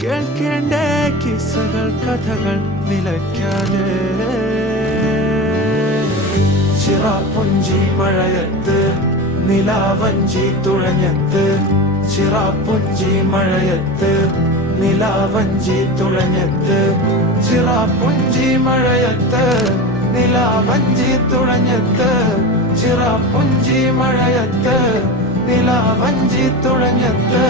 കേൾക്കേണ്ട കിസ്സകൾ കഥകൾ നിലയ്ക്കാതെ ചിറാപ്പുഞ്ചി മഴയത്ത് നിലാവഞ്ചി തുഴഞ്ഞത്ത് ചിറാപ്പുഞ്ചി മഴയത്ത് നിലാവഞ്ചി തുഴഞ്ഞത്ത് ചിറാപ്പുഞ്ചി മഴയത്ത് നിലാവഞ്ചി തുഴഞ്ഞത്ത് ചിറാപ്പുഞ്ചി മഴയത്ത് നിലാവഞ്ചി തുഴഞ്ഞത്ത്